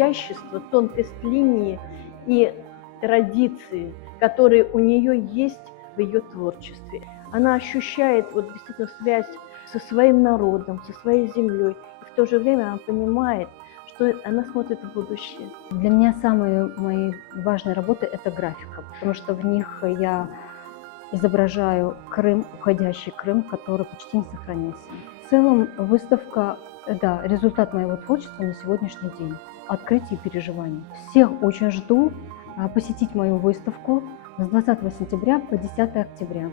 изящество, тонкость линии и традиции, которые у нее есть в ее творчестве. Она ощущает вот действительно связь со своим народом, со своей землей, и в то же время она понимает, что она смотрит в будущее. Для меня самые мои важные работы – это графика, потому что в них я изображаю Крым, уходящий Крым, который почти не сохранился. В целом выставка – это результат моего творчества на сегодняшний день, открытий и переживаний. Всех очень жду посетить мою выставку с 20 сентября по 10 октября.